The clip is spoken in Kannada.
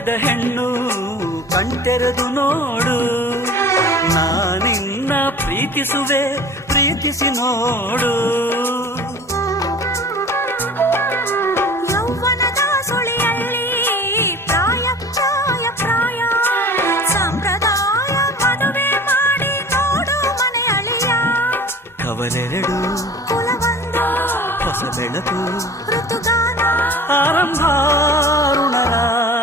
ಒಲಿದ ಹೆಣ್ಣು ಕಣ್ತೆರೆದು ನೋಡು, ನಾನಿನ್ನ ಪ್ರೀತಿಸುವೆ, ಪ್ರೀತಿಸಿ ನೋಡು. ಯೌವನದ ಸುಳಿಯಲ್ಲಿ ಪ್ರಾಯ ಪ್ರಾಯ ಪ್ರಾಯ, ಸಂಪ್ರದಾಯ ಮದುವೆ ಮಾಡಿ ನೋಡು ಮನೆ ಅಳಿಯ. ಕವಲೆರಡು ಕುಲವೊಂದು ಹೊಸ ಬೆಳಕು ಋತುಗಾನ ಆರಂಭ ಋಣರಾಗ.